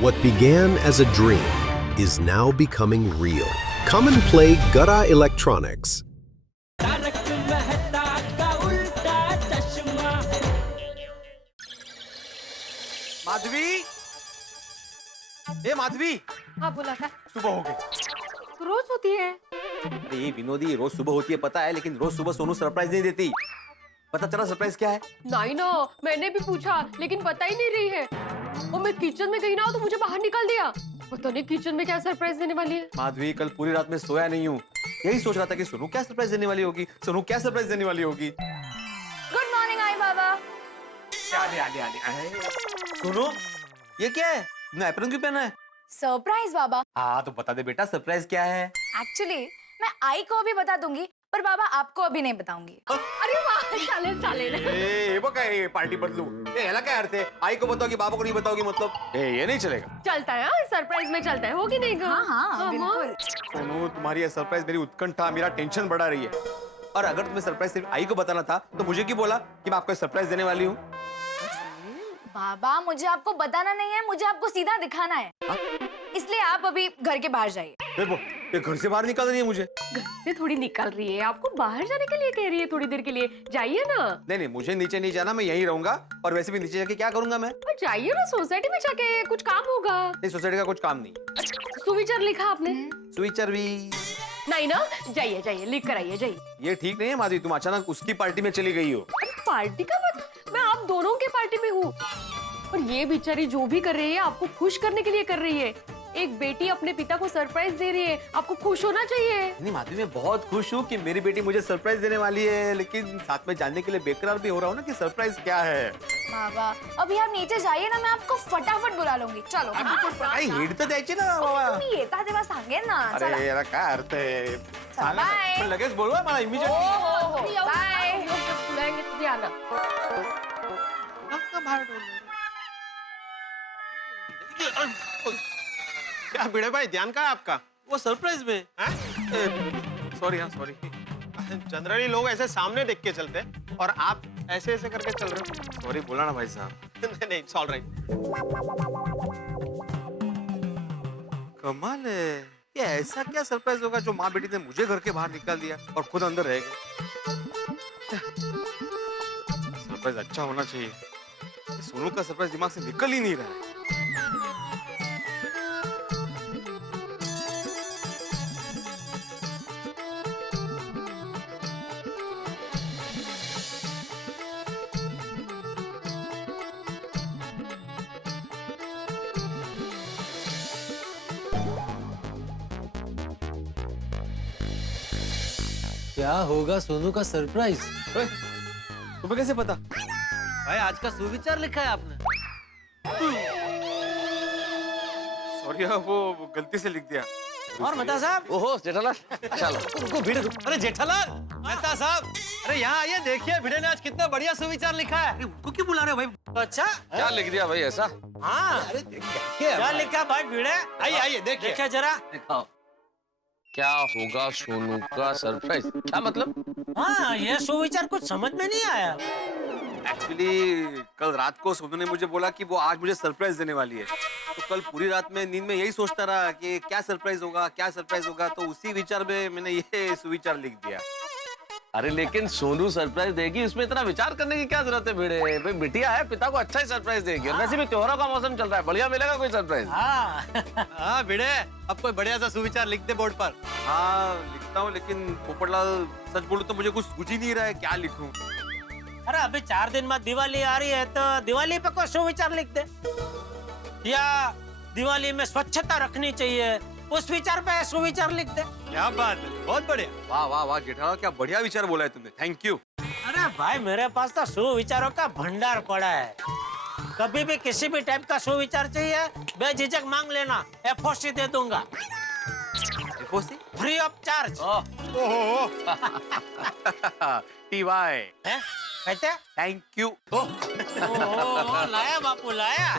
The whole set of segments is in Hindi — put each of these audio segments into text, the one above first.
What began as a dream is now becoming real. Come and play Gada Electronics. Madhavi, ए माधवी, हाँ बोला था। सुबह हो गई। रोज होती है। अरे ये विनोदी रोज सुबह होती है पता है, लेकिन रोज सुबह सोनू सरप्राइज नहीं देती। पता चला सरप्राइज क्या है? नहीं ना, मैंने भी पूछा लेकिन बता ही नहीं रही है। और मैं किचन में गई ना तो मुझे बाहर निकाल दिया। पता नहीं किचन में क्या सरप्राइज देने वाली है। माधवी कल पूरी रात में सोया नहीं हूँ, यही सोच रहा था कि सोनू क्या सरप्राइज देने वाली होगी, सोनू क्या सरप्राइज देने वाली होगी। गुड मॉर्निंग आई बाबा। आले आले आले। सोनू ये क्या है? ना एप्रन क्यों पहना है? सरप्राइज बाबा। हाँ तो बता दे बेटा सरप्राइज क्या है। एक्चुअली मैं आई को अभी बता दूंगी, पर बाबा आपको अभी नहीं बताऊंगी। अरे वाह, चालेल चालेल। ए बका ये पार्टी बदलू। ए हला क्या अर्थ है? आई को बताओगी बाबा को नहीं बताओगी मतलब? ए ये नहीं चलेगा। चलता है सरप्राइज में, चलता है होगी नहीं। हाँ हाँ बिल्कुल। सोनू तुम्हारी ये सरप्राइज मेरी उत्कंठा, मेरा टेंशन बढ़ा रही है। और अगर तुम्हें सरप्राइज सिर्फ आई को बताना था तो मुझे क्यों बोला कि मैं आपको सरप्राइज देने वाली हूँ? बाबा मुझे आपको बताना नहीं है, मुझे आपको सीधा दिखाना है। इसलिए आप अभी घर के बाहर जाइए। देखो ये घर से बाहर निकाल रही है मुझे। घर से थोड़ी निकल रही है, आपको बाहर जाने के लिए कह रही है। थोड़ी देर के लिए जाइए ना। नहीं नहीं मुझे नीचे नहीं जाना, मैं यहीं रहूंगा। और वैसे भी नीचे जाके क्या करूंगा मैं? जाइए ना, सोसाइटी में जाके कुछ काम होगा। नहीं सोसाइटी का कुछ काम नहीं। सुविचार लिखा आपने? स्विचर भी नहीं ना, जाइए जाइए लिख कर आइए, जाइए। ये ठीक नहीं है माधवी, तुम अचानक उसकी पार्टी में चली गई हो। पार्टी का मतलब? मैं आप दोनों के पार्टी में हूँ। और ये बेचारी जो भी कर रही है आपको खुश करने के लिए कर रही है। एक बेटी अपने पिता को सरप्राइज दे रही है, आपको खुश होना चाहिए। नहीं माधवी मैं बहुत खुश हूँ कि मेरी बेटी मुझे सरप्राइज देने वाली है, लेकिन साथ में जानने के लिए बेकरार भी हो रहा हूँ ना कि सरप्राइज क्या है। बाबा अभी आप नीचे जाइए ना, मैं आपको फटाफट बुला लूंगी। चलो काही हिट तर द्यायची ना बाबा। तुम्ही येता तेव्हा सांगेन ना। चला अरे यार काय अर्थ आहे? सांगा ना. बाय. पण लगेच बोलवा मला इमिजिएटली. हो बाय। बुलाएंगे तो भी आना। क्या भिड़े भाई, ध्यान कहाँ है आपका? वो सरप्राइज में. सॉरी हाँ सॉरी. जनरली लोग ऐसे सामने देख के चलते हैं और आप ऐसे ऐसे करके चल रहे हो। सॉरी बोला ना भाई साहब. नहीं नहीं, इट्स ऑल राइट। कमाल है. ये ऐसा क्या सरप्राइज होगा जो माँ बेटी ने मुझे घर के बाहर निकाल दिया और खुद अंदर रह गए. सरप्राइज अच्छा होना चाहिए. सोनू का सरप्राइज दिमाग से निकल ही नहीं रहा है. क्या होगा सोनू का सरप्राइज? तुम्हें कैसे पता? भाई आज का सुविचार लिखा है आपने। सॉरी वो गलती से लिख दिया. और मेहता साहब। ओहो जेठालाल, चलो उनको भिड़े दो। अरे जेठालाल, मेहता साहब, अरे यहाँ आइए, देखिए भिड़े ने आज कितना बढ़िया सुविचार लिखा है। अरे उनको क्यों बुला रहे हो भाई? अच्छा क्या लिख दिया भाई ऐसा? हाँ, अरे देखिए क्या लिखा भाई भिड़े। आइए आइए देखिए। देखिए जरा दिखाओ। क्या होगा सोनू का सरप्राइज? क्या मतलब? हाँ, ये सुविचार कुछ समझ में नहीं आया। एक्चुअली कल रात को सोनू ने मुझे बोला कि वो आज मुझे सरप्राइज देने वाली है. तो कल पूरी रात में नींद में यही सोचता रहा कि क्या सरप्राइज होगा क्या सरप्राइज होगा. तो उसी विचार में मैंने ये सुविचार लिख दिया. अरे लेकिन सोनू सरप्राइज देगी, उसमें इतना विचार करने की क्या जरूरत है भिड़े? भाई बिटिया है, पिता को अच्छा ही सरप्राइज देगी. और वैसे भी त्योहारों का मौसम चल रहा है, बढ़िया मिलेगा कोई सरप्राइज. हाँ भिड़े, अब कोई बढ़िया सा सुविचार लिख दे बोर्ड पर। हाँ लिखता हूँ, लेकिन पोपटलाल सच बोलूं तो मुझे कुछ सूझ ही नहीं रहा है क्या लिखूं. अरे अभी 4 दिन बाद दिवाली आ रही है, तो दिवाली पे कोई सुविचार लिख दे। या दिवाली में स्वच्छता रखनी चाहिए, उस विचार पे सुविचार लिख दे। क्या बात है, बहुत बढ़िया। वाह वाह वाह जेठालाल, क्या बढ़िया विचार बोला है तुमने. Thank you. अरे भाई मेरे पास तो सुविचारों का भंडार पड़ा है। कभी भी किसी भी टाइप का सुविचार चाहिए, बेझिझक मांग लेना, एफओसी दे दूंगा, फ्री ऑफ चार्ज। टीवाई कहते थैंक यू. लाया बापू लाया।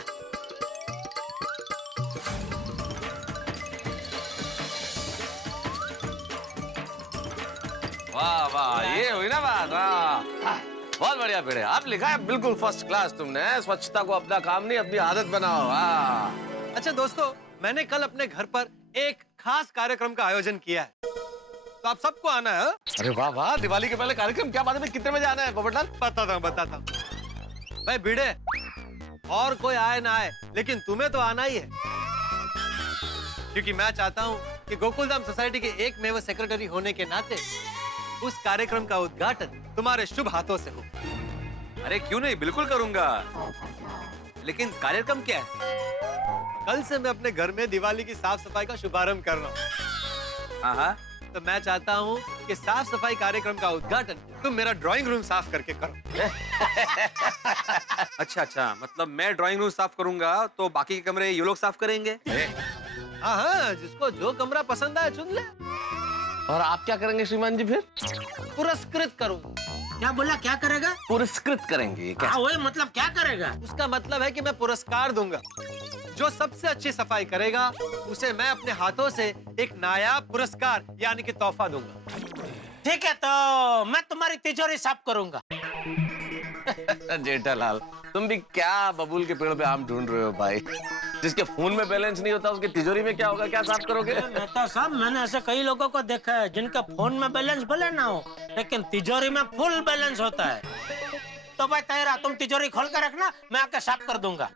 वाह वाह, ये हुई ना बात. हाँ बहुत बढ़िया भिड़े, आप लिखा है बिल्कुल फर्स्ट क्लास तुमने. स्वच्छता को अपना काम नहीं अपनी आदत बनाओ. हाँ अच्छा दोस्तों, मैंने कल अपने घर पर एक खास कार्यक्रम का आयोजन किया है, तो आप सबको आना है। हाँ? अरे वाह वाह, दिवाली के पहले कार्यक्रम, क्या बात है? कितने बजे आना है पोपटलाल? बताता हूँ। भाई भिड़े, और कोई आए ना आए, लेकिन तुम्हें तो आना ही है, क्योंकि मैं चाहता हूँ कि गोकुलधाम सोसाइटी के एकमेव सेक्रेटरी होने के नाते उस कार्यक्रम का उद्घाटन तुम्हारे शुभ हाथों से हो। अरे क्यों नहीं, बिल्कुल करूंगा। लेकिन कार्यक्रम क्या है? कल से मैं अपने घर में दिवाली की साफ सफाई का शुभारंभ कर रहा हूँ। हाँ, तो मैं चाहता हूँ कि साफ सफाई कार्यक्रम का उद्घाटन तुम मेरा ड्राइंग रूम साफ करके करो। अच्छा, मतलब मैं ड्राइंग रूम साफ करूंगा तो बाकी के कमरे ये लोग साफ करेंगे? हाँ, जिसको जो कमरा पसंद आए चुन ले। और आप क्या करेंगे श्रीमान जी फिर? पुरस्कृत करूंगा। क्या बोला, क्या करेगा? पुरस्कृत करेंगे क्या? हाँ, वही मतलब क्या करेगा? उसका मतलब है कि मैं पुरस्कार दूंगा। जो सबसे अच्छी सफाई करेगा उसे मैं अपने हाथों से एक नायाब पुरस्कार यानी कि तोहफा दूंगा। ठीक है, तो मैं तुम्हारी तिजोरी साफ करूंगा। जेठालाल, तुम भी क्या बबूल के पेड़ पे आम ढूंढ रहे हो भाई? जिसके फोन में बैलेंस नहीं होता उसकी तिजोरी में क्या होगा? क्या साफ करोगे? मेहता साहब, मैंने ऐसे कई लोगों को देखा है जिनका फोन में बैलेंस भले ना हो, लेकिन तिजोरी में फुल बैलेंस होता है। तो भाई तेरा, तुम तिजोरी खोल कर रखना, मैं आके साफ कर दूंगा।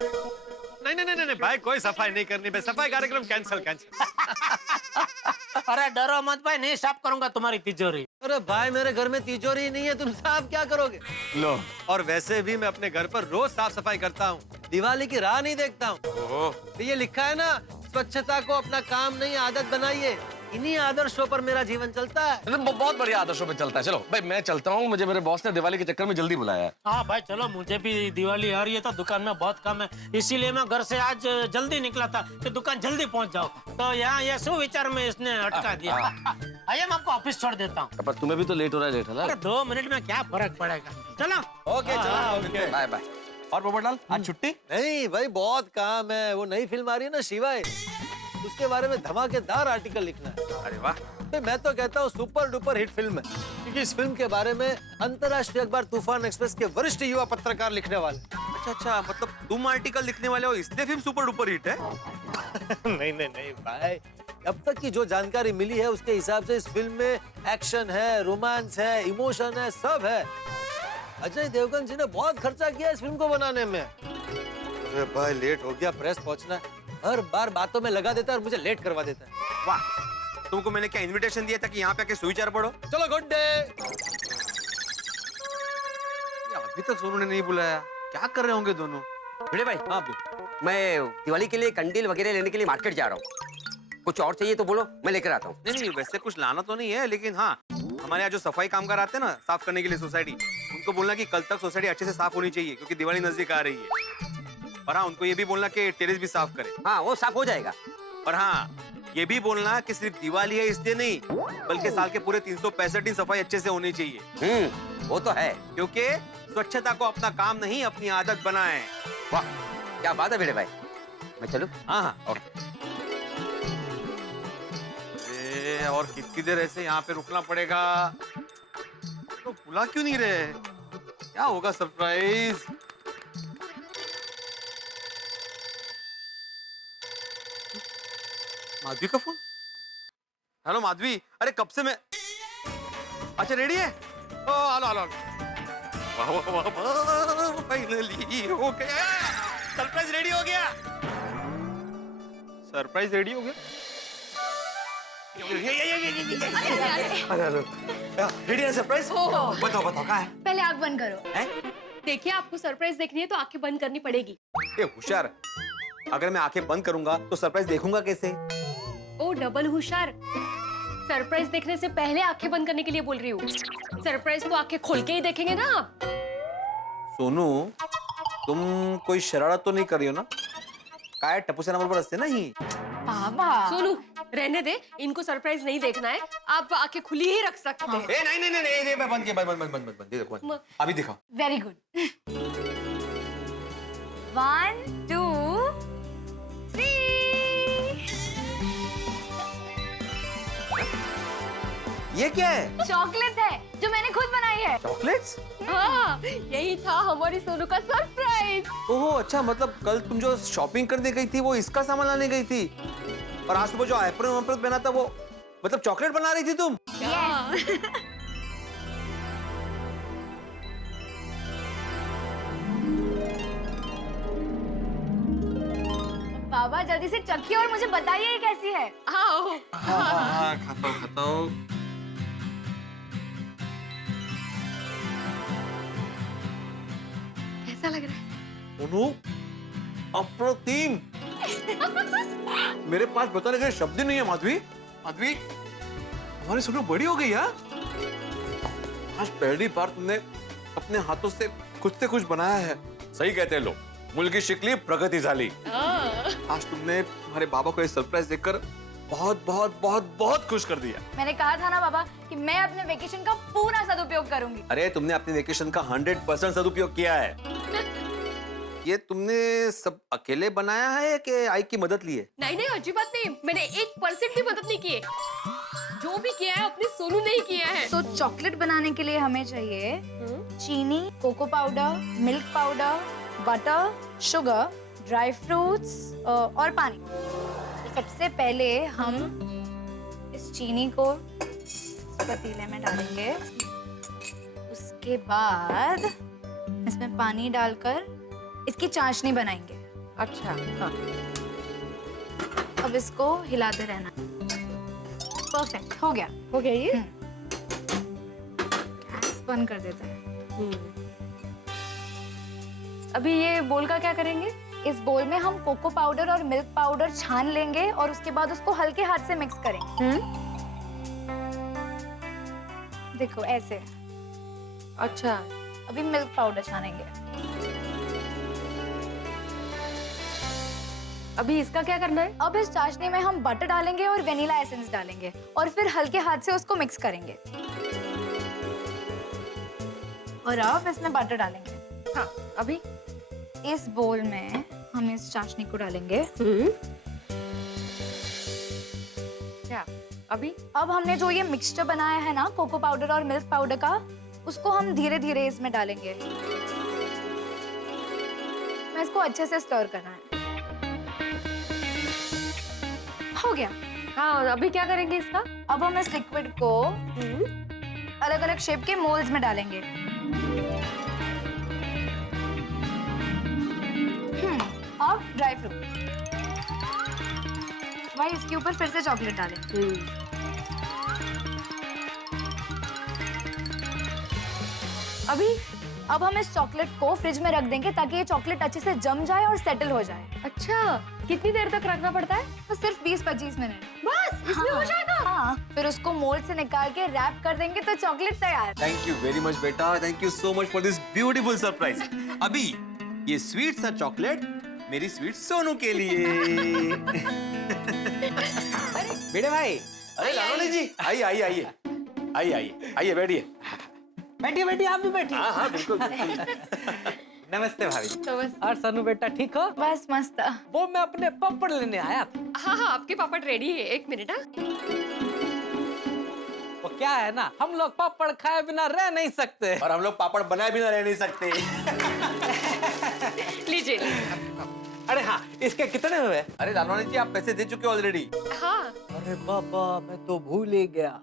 नहीं भाई, कोई सफाई नहीं करनी भाई, सफाई कार्यक्रम कैंसिल। अरे डरो मत भाई, नहीं साफ करूंगा तुम्हारी तिजोरी। अरे भाई, मेरे घर में तिजोरी नहीं है, तुम साफ क्या करोगे? लो, और वैसे भी मैं अपने घर पर रोज साफ सफाई करता हूँ, दिवाली की राह नहीं देखता हूँ। तो ये लिखा है ना, स्वच्छता को अपना काम नहीं आदत बनाइए। इन्हीं आदर्शों पर मेरा जीवन चलता है। बहुत बढ़िया आदर्शों पे चलता है। चलो भाई, मैं चलता हूँ, मुझे मेरे बॉस ने दिवाली के चक्कर में जल्दी बुलाया है। हाँ भाई चलो, मुझे भी दिवाली आ रही है तो दुकान में बहुत काम है, इसीलिए मैं घर से आज जल्दी निकला था कि दुकान जल्दी पहुंच जाओ। तो यहाँ ये सुविचार में इसने अटका दिया। आइए, मैं आपको ऑफिस छोड़ देता हूँ। पर तुम्हें भी तो लेट हो रहा है जेठालाल। अरे 2 मिनट में क्या फर्क पड़ेगा, चलो। ओके, चलो। Bye bye. और पोपटलाल, आज छुट्टी? नहीं भाई, बहुत काम है। वो नई फिल्म आ रही है ना, शिवाय, उसके बारे में धमाकेदार आर्टिकल लिखना है। अरे वाह, मैं तो कहता हूँ सुपर डुपर हिट फिल्म है, क्योंकि इस फिल्म के बारे में अंतर्राष्ट्रीय अखबार तूफान एक्सप्रेस के वरिष्ठ युवा पत्रकार लिखने वाले। अच्छा, मतलब तुम आर्टिकल लिखने वाले हो, इसलिए फिल्म सुपर डुपर हिट है? नहीं भाई, अब तक की जो जानकारी मिली है उसके हिसाब से इस फिल्म में एक्शन है, रोमांस है, इमोशन है, सब है। अजय देवगन जी ने बहुत खर्चा किया इस फिल्म को बनाने में। अरे भाई, लेट हो गया, प्रेस पहुंचना है। हर बार बातों में लगा देता है और मुझे लेट करवा देता है। वाह, तुमको मैंने क्या इनविटेशन दिया था कि यहाँ पे आके सुविचार पढ़ो? चलो, गुड डे। अभी तक सोनू ने नहीं बुलाया, क्या कर रहे होंगे दोनों? भिड़े भाई, हाँ, मैं दिवाली के लिए कंडील वगैरह लेने के लिए मार्केट जा रहा हूँ। कुछ और चाहिए तो बोलो, मैं लेकर आता हूँ। नहीं, वैसे कुछ लाना तो नहीं है, लेकिन हाँ, हमारे यहाँ जो सफाई कामगार आते हैं ना साफ करने के लिए सोसाइटी, उनको बोलना कि कल तक सोसाइटी अच्छे से साफ होनी चाहिए, क्योंकि दिवाली नजदीक आ रही है। और हाँ, उनको ये भी बोलना कि टेरेस भी साफ करे। हाँ, वो साफ हो जाएगा। और हाँ, ये भी बोलना कि सिर्फ दिवाली है इसलिए नहीं, बल्कि साल के पूरे 365 दिन सफाई अच्छे से होनी चाहिए। वो तो है। क्योंकि स्वच्छता को अपना काम नहीं, अपनी आदत बनाएं। वाह, क्या बात है भिड़े भाई, मैं चलूं? हाँ, और कितनी देर ऐसे यहाँ पे रुकना पड़ेगा? तो बुला क्यों नहीं रहे? क्या होगा सरप्राइज? माधवी का फोन। हेलो माधवी, अरे कब से मैं, अच्छा रेडी है? हेलो, फाइनली हो गया, सरप्राइज रेडी हो गया। सरप्राइज रेडी हो गया? रेडी है सरप्राइज? बताओ क्या है? पहले आग बंद करो। देखिए, आपको सरप्राइज देखनी है तो आंखें बंद करनी पड़ेगी। ये होशियार, अगर मैं आंखें बंद करूंगा तो सरप्राइज देखूंगा कैसे? ओ डबल होशियार, सरप्राइज देखने से पहले आंखें बंद करने के लिए बोल रही हूँ। सरप्राइज तो आंखें खोल के ही देखेंगे ना आप। सोनू, तुम कोई शरारत तो नहीं कर रही हो ना? काय टप्पू से नंबर पर असते ना ही। बाबा, सोनू, रहने दे, इनको सरप्राइज नहीं देखना है, आप आंखें खुली ही रख सकते हैं। नहीं, मैं बंद किया, बंद देखो, म- अभी दिखाओ। Very good. 1 2 3। ये क्या है? चॉकलेट है। जो मैंने खुद बनाई है। चॉकलेट्स? हाँ, यही था हमारी सोनू का सरप्राइज। ओह अच्छा, मतलब कल तुम जो शॉपिंग करने गई थी वो इसका सामान लाने गई थी, और आज सुबह जो एप्रन वैप्रन पहना था वो मतलब चॉकलेट बना रही थी तुम? बाबा जल्दी से चखिए और मुझे बताइए ये कैसी है। हाँ, हाँ, खाता हूँ। कैसा लग रहा है? सोनू, अप्रतिम। मेरे पास बताने के शब्द ही नहीं है माधवी। माधवी, हमारी सोनू बड़ी हो गई है। आज पहली बार तुमने अपने हाथों से खुद से कुछ बनाया है। सही कहते हैं लोग, मुलगी शिकली प्रगति झाली। आज तुमने हमारे बाबा को ये सरप्राइज देकर बहुत बहुत बहुत बहुत खुश कर दिया। मैंने कहा था ना बाबा कि मैं अपने वेकेशन का पूरा सदुपयोग करूंगी। अरे तुमने अपने वेकेशन का 100% सदुपयोग किया है। ये तुमने सब अकेले बनाया है कि आई की मदद ली है? नहीं नहीं, अच्छी बात नहीं, मैंने 1% भी मदद नहीं की है। जो भी किया है अपने सोनू ने ही किया है। तो चॉकलेट बनाने के लिए हमें चाहिए चीनी, cocoa powder, milk powder, butter, sugar, dry fruits और पानी। तो सबसे पहले हम इस चीनी को पतीले में डालेंगे। उसके बाद इसमें पानी डालकर इसकी चाशनी बनाएंगे। अच्छा, हाँ। अब इसको हिलाते रहना। परफेक्ट, हो गया। हो गया ये? गैस बंद कर देते हैं। अभी ये बोल का क्या करेंगे? इस बोल में हम कोको पाउडर और मिल्क पाउडर छान लेंगे और उसके बाद उसको हल्के हाथ से मिक्स करेंगे। देखो ऐसे। अच्छा, अभी मिल्क पाउडर छानेंगे। अभी इसका क्या करना है? अब इस चाशनी में हम बटर डालेंगे और वेनिला एसेंस डालेंगे और फिर हल्के हाथ से उसको मिक्स करेंगे। और अब इसमें बटर डालेंगे। हाँ, अभी इस बोल में हम इस चाशनी को डालेंगे। क्या? अभी अब हमने जो ये मिक्सचर बनाया है ना कोको पाउडर और मिल्क पाउडर का, उसको हम धीरे धीरे इसमें डालेंगे। मैं इसको अच्छे से स्टर करना है। हो गया। हाँ, अभी क्या करेंगे इसका? अब हम इस लिक्विड को अलग अलग शेप के मोल्ड्स में डालेंगे। अब ड्राई फ्रूट। भाई इसके ऊपर फिर से चॉकलेट डालें। अभी अब हम इस चॉकलेट को फ्रिज में रख देंगे ताकि ये चॉकलेट अच्छे से जम जाए और सेटल हो जाए। अच्छा, कितनी देर तक रखना पड़ता है? तो सिर्फ 20-25 मिनट बस, इसमें हो जाएगा? हाँ, फिर उसको मोल्ड से निकाल के रैप कर देंगे तो चॉकलेट तैयार। थैंक यू वेरी मच बेटा, thank you so much for this beautiful surprise. अभी ये स्वीट सा चॉकलेट मेरी स्वीट सोनू के लिए। बेटे भाई, अरे लालोनी जी, आइए आइए आइए आइए आइए आइए, बैठिए। बैठिए बैठिए, आप भी बैठिए। हाँ हाँ बिल्कुल। नमस्ते भाभी। तो बस। और सनू बेटा ठीक हो? बस मस्त। वो मैं अपने पापड़ लेने आया था। हाँ हाँ, आपके पापड़ रेडी है। 1 मिनट। हाँ, वो क्या है ना, हम लोग पापड़ खाए बिना रह नहीं सकते। और हम लोग पापड़ बनाए बिना रह नहीं सकते। लीजिए। अरे हाँ, इसके कितने हुए? अरे लालोनी जी, आप पैसे दे चुके हो ऑलरेडी। हाँ, अरे बाबा, मैं तो भूल ही गया।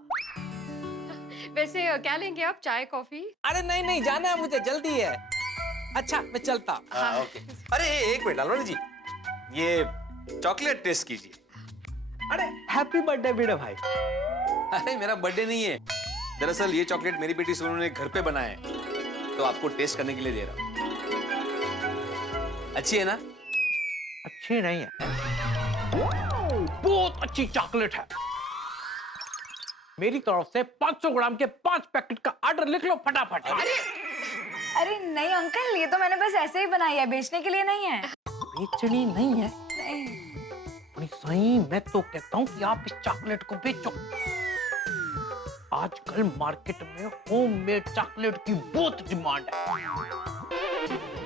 वैसे क्या लेंगे आप? चाय, कॉफी? अरे नहीं नहीं, जाना है मुझे, जल्दी है। अच्छा, मैं चलता हूँ। हाँ, ओके। अरे एक मिनट लालोनी जी, ये चॉकलेट टेस्ट कीजिए। अरे हैप्पी बर्थडे बेटे भाई। अरे मेरा बर्थडे नहीं है, दरअसल ये चॉकलेट मेरी बेटी सोनू ने घर पे बनाया है, तो आपको टेस्ट करने के लिए दे रहा हूँ। अच्छी है ना? अच्छी नहीं है, बहुत अच्छी चॉकलेट है। मेरी तरफ से 500 ग्राम के 5 पैकेट का ऑर्डर लिख लो फटाफट। अरे नहीं अंकल, ये तो मैंने बस ऐसे ही बनाई है, बेचने के लिए नहीं है। बेचनी नहीं है? नहीं सही, मैं तो कहता हूँ कि आप इस चॉकलेट को बेचो। आजकल मार्केट में होममेड चॉकलेट की बहुत डिमांड है।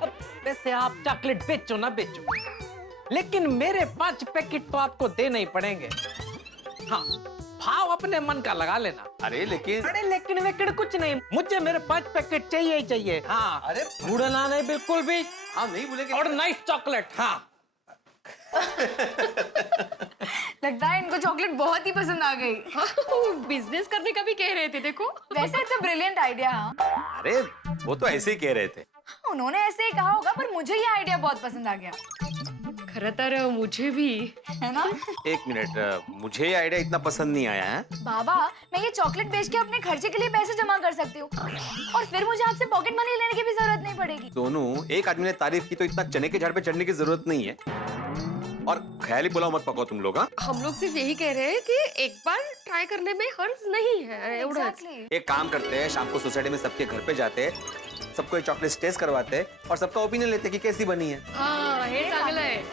अब वैसे आप चॉकलेट बेचो ना बेचो, लेकिन मेरे 5 पैकेट तो आपको देने ही पड़ेंगे। हाँ, भाव अपने मन का लगा लेना। अरे लेकिन अरे लेकिन वेकिन कुछ नहीं, मुझे मेरे 5 पैकेट चाहिए ही चाहिए। हाँ अरे भूलना नहीं बिल्कुल भी। हम नहीं भूलेंगे। और नाइस चॉकलेट। हाँ लगता है इनको चॉकलेट बहुत ही पसंद आ गई। बिजनेस करने का भी कह रहे थे देखो। वैसे इट्स अ ब्रिलियंट आइडिया। हाँ अरे वो तो ऐसे ही कह रहे थे। उन्होंने ऐसे ही कहा होगा, पर मुझे ये आइडिया बहुत पसंद आ गया। खरं तर मुझे भी। है ना? एक मिनट, मुझे ये आइडिया इतना पसंद नहीं आया है। बाबा, मैं ये चॉकलेट बेच के अपने खर्चे के लिए पैसे जमा कर सकती हूँ और फिर मुझे आपसे पॉकेट मनी लेने की भी जरूरत नहीं पड़ेगी। सोनू, एक आदमी ने तारीफ की तो इतना चने के झाड़ पे चढ़ने की जरूरत नहीं है। और ख्याली पुलाव मत पकाओ तुम लोग। हाँ, हम लोग सिर्फ यही कह रहे हैं कि एक बार ट्राई करने में हर्ज नहीं है। Exactly. एक काम करते हैं, शाम को सोसाइटी में सबके घर पे जाते हैं, सबको ये चॉकलेट टेस्ट करवाते हैं और सबका ओपिनियन लेते हैं कि कैसी बनी है। हाँ, हे चांगलं है।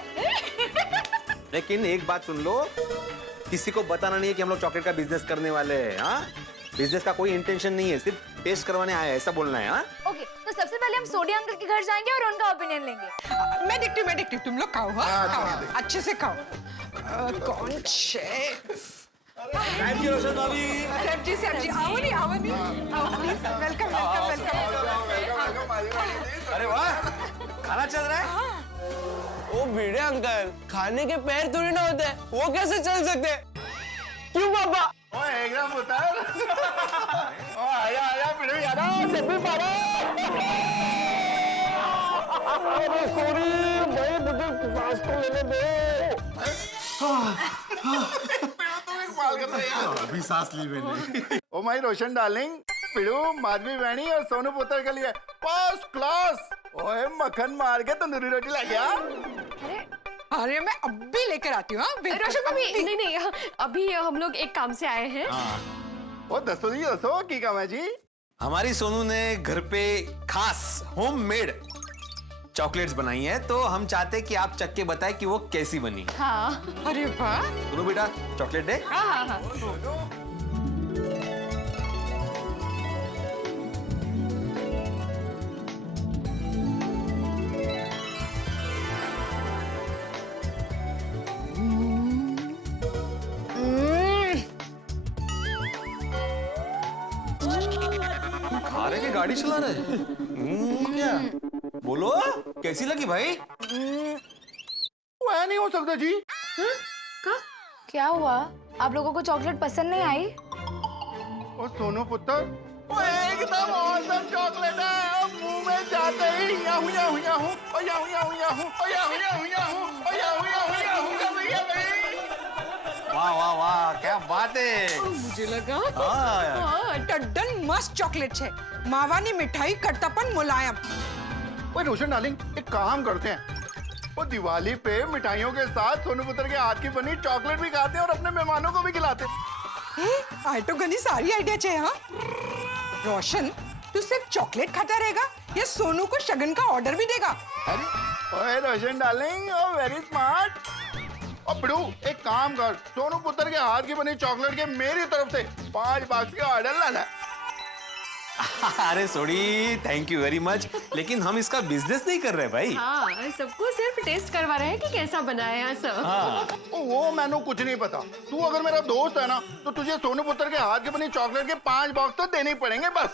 लेकिन एक बात सुन लो, किसी को बताना नहीं है कि हम लोग चॉकलेट का बिजनेस करने वाले हैं। हाँ, बिजनेस का कोई इंटेंशन नहीं है, सिर्फ टेस्ट करवाने आया है, ऐसा बोलना है। हाँ, ओके, तो सबसे पहले हम सोडी अंकल के घर जाएंगे और उनका ओपिनियन लेंगे। मैं देखती हूँ, तुम लोग खाओ। हाँ खाओ, अच्छे से खाओ। कौन छे? सब्जी आओ नहीं, वेलकम। अरे वाह, खाना चल रहा है। ओ भिड़े अंकल, खाने के पैर थोड़ी ना होते, वो कैसे चल सकते? क्यों पापा? एकदम उतार। आया भिड़े यारा, सभी पारा। सॉरी भाई, मुझे सांस तो लेने दे। अभी सांस ली मैंने। Oh my Roshan darling, Pidu, Madhavi बहनी और सोनू पुत्र के लिए फर्स्ट क्लास। ओए मक्खन मार के तंदूरी रोटी ला गया। अरे मैं अभी लेकर आती हूँ। रोशन भाभी, नहीं, अभी हम लोग एक काम से आए हैं। ओ दसो जी, दसो की काम है जी? हमारी सोनू ने घर पे खास होममेड चॉकलेट्स बनाई है, तो हम चाहते हैं कि आप चख के बताएं कि वो कैसी बनी। हाँ। अरे वाह। सुनो बेटा, चॉकलेट दे। हाँ। खा रहे कि गाड़ी चला रहे? क्या बोलो, कैसी लगी भाई? वो नहीं हो सकता जी। क्या हुआ? आप लोगों को चॉकलेट पसंद नहीं आई? ओ सोनू पुत्र, वो एकदम औसम चॉकलेट है। मुंह में जाते ही याहू याहू याहू, ओ याहू याहू याहू, ओ याहू याहू याहू, ओ याहू याहू याहू का भैया भाई। वाह वाह वाह, क्या बात है। मुझे लगा हाँ, टड्डन मस्त चॉकलेट है। मावानी मिठाई, खट्टापन मुलायम। ओए रोशन डार्लिंग, एक काम करते हैं, वो दिवाली पे मिठाइयों के साथ सोनू पुत्र के हाथ की बनी चॉकलेट भी खाते हैं और अपने मेहमानों को भी खिलाते हैं। आए तो गनी सारी आइडिया चाहिए। हाँ रोशन, तू सिर्फ चॉकलेट खाता रहेगा या सोनू को शगन का ऑर्डर भी देगा? अरे ओए रोशन डार्लिंग, ओ वेरी स्मार्ट। और बिड़ू, एक काम कर, सोनू पुत्र के हाथ की बनी चॉकलेट के मेरी तरफ से 5 बॉक्स का ऑर्डर लाना। अरे sorry, thank you very much, लेकिन हम इसका बिजनेस नहीं कर रहे भाई। हाँ, सबको सिर्फ टेस्ट करवा रहे हैं कि कैसा बना है यहाँ सब। हाँ। वो मैंने कुछ नहीं पता। तू अगर मेरा दोस्त है ना, तो तुझे सोनू पुत्र के हाथ की बनी चॉकलेट के 5 बॉक्स तो देने ही पड़ेंगे बस।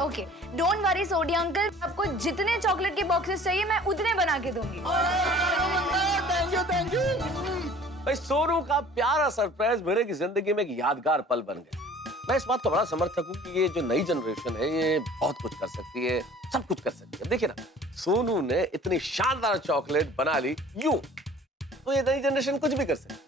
Okay, don't worry Sodhi uncle, आपको जितने चॉकलेट के बॉक्सेस चाहिए मैं उतने बना के दूंगी। Thank you. भाई सोनू का प्यारा सरप्राइज मेरे की जिंदगी में एक यादगार पल बन गया। मैं इस बात का बड़ा समर्थक हूँ कि ये जो नई जनरेशन है ये बहुत कुछ कर सकती है, सब कुछ कर सकती है। देखिए ना, सोनू ने इतनी शानदार चॉकलेट बना ली यूं, तो ये नई जनरेशन कुछ भी कर सकती है।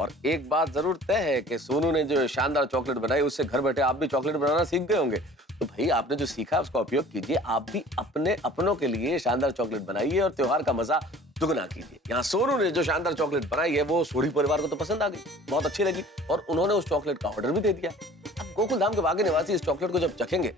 और एक बात जरूर तय है कि सोनू ने जो शानदार चॉकलेट बनाई, उससे घर बैठे आप भी चॉकलेट बनाना सीख गए होंगे। तो भाई आपने जो सीखा उसका उपयोग कीजिए, आप भी अपने अपनों के लिए शानदार चॉकलेट बनाइए और त्योहार का मजा दुगना कीजिए। यहाँ सोनू ने जो शानदार चॉकलेट बनाई है वो सोडी परिवार को तो पसंद आ गई, बहुत अच्छी लगी और उन्होंने उस चॉकलेट का ऑर्डर भी दे दिया। अब गोकुल धाम के बाकी निवासी इस चॉकलेट को जब चखेंगे,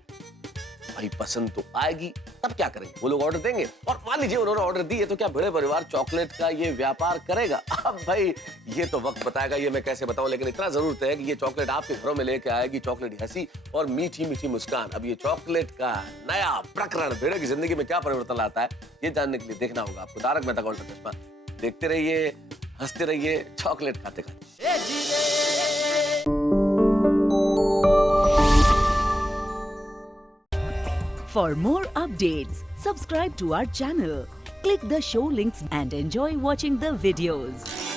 भाई पसंद तो आएगी, तब क्या करेंगे? वो लोग ऑर्डर देंगे और मान लीजिए उन्होंने ऑर्डर दिए, तो क्या बड़े परिवार चॉकलेट का ये व्यापार करेगा? अब भाई ये तो वक्त बताएगा, ये मैं कैसे बताऊं, लेकिन इतना जरूर है कि ये चॉकलेट आपके घरों में लेके आएगी चॉकलेट हंसी और मीठी मीठी मुस्कान। अब ये चॉकलेट का नया प्रकरण भेड़े की जिंदगी में क्या परिवर्तन लाता है, ये जानने के लिए देखना होगा आपको तारक मेहता का उल्टा चश्मा। देखते रहिए हंसते रहिए, चॉकलेट खाते खाते। For more updates, subscribe to our channel, click the show links and enjoy watching the videos.